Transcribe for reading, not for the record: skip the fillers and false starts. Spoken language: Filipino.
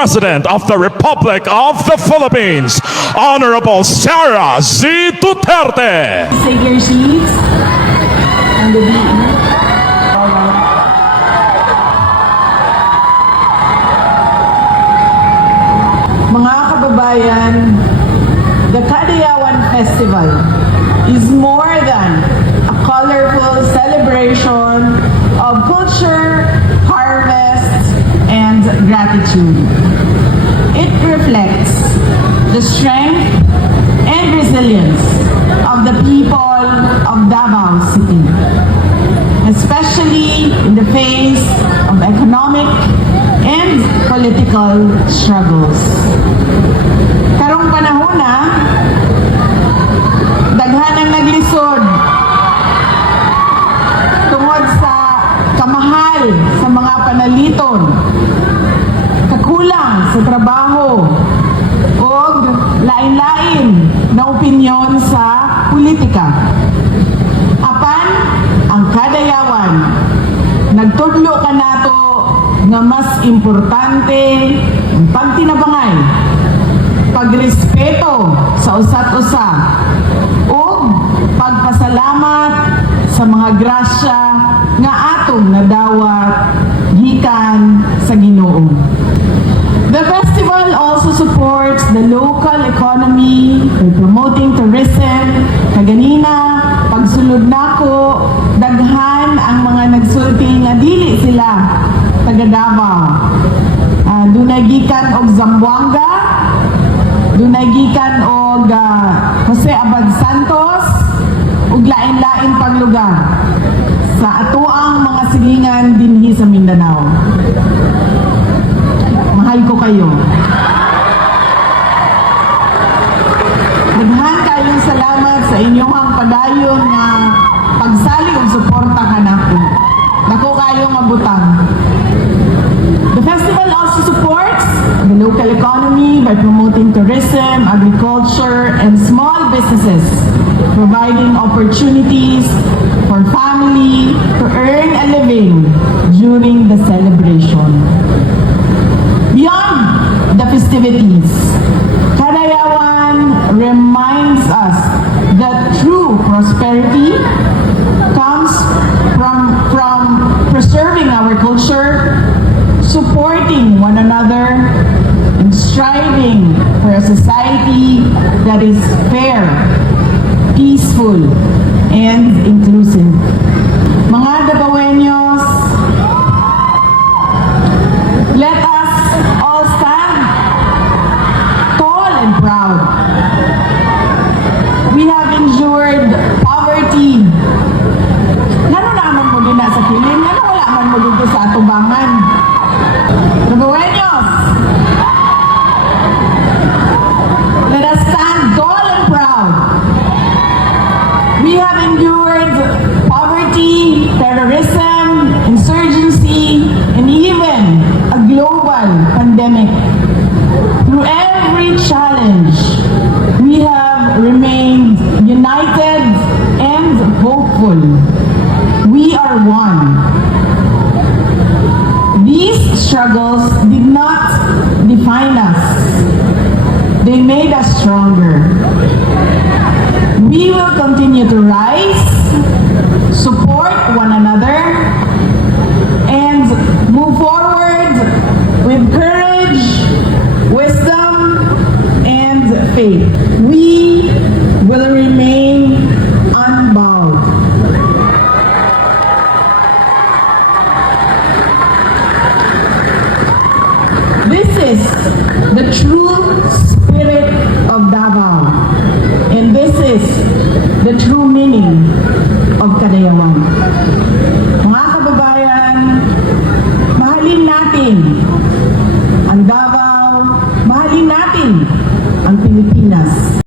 President of the Republic of the Philippines, Honorable Sara Z. Duterte. Take your seats. And the Mga kababayan, the Kadayawan Festival is more than a colorful celebration of culture, harvest, and gratitude. It reflects the strength and resilience of the people of Davao City, especially in the face of economic and political struggles. Karong panahon na, daghan ang naglisod tungod sa kamahal sa mga panaliton, kakulang sa trabaho, o lain-lain na opinyon sa politika. Apan, ang Kadayawan, nagtudlo ka nato nga mas importante ang pagtinabangay, pagrespeto sa usa't-usa, o pagpasalamat sa mga grasya nga atong nadawat gikan sa Ginoo. The festival also supports the local economy by promoting tourism. Kaganina, pagsulod nako, daghan ang mga nagsulti nga dili sila taga Davao. Dunay gikan og Zamboanga, dunay gikan og Jose Abad Santos, ug lain-lain pang lugar sa atoang mga silingan dinhi sa Mindanao. Mahal ko kayo. Daghan kayong salamat sa inyong padayon nga pagsali ug suporta kanako. Dako kayong mabutang. The festival also supports the local economy by promoting tourism, agriculture, and small businesses, providing opportunities for family to earn a living during the celebration. Beyond the festivities, Kadayawan reminds us that true prosperity comes from preserving our culture, supporting one another, and striving for a society that is fair, peaceful, and inclusive. Mga Davaoeños, let us all stand tall and proud. We have endured poverty. Ngano naman mo din sa kiling? Ngano wala man mo dito sa atubangan? Davaoeños, let us stand tall and proud. We have endured poverty, terrorism, insurgency, and even a global pandemic. Through every challenge, we have remained united and hopeful. We are one. These struggles did not define us. They made us stronger. We will continue to rise, support one another, and move forward with courage, wisdom, and faith. We will remain unbowed. This is the true spirit of Davao, and this is the true meaning of Kadayawan. Mga kababayan, mahalin natin ang Davao, mahalin natin ang Pilipinas.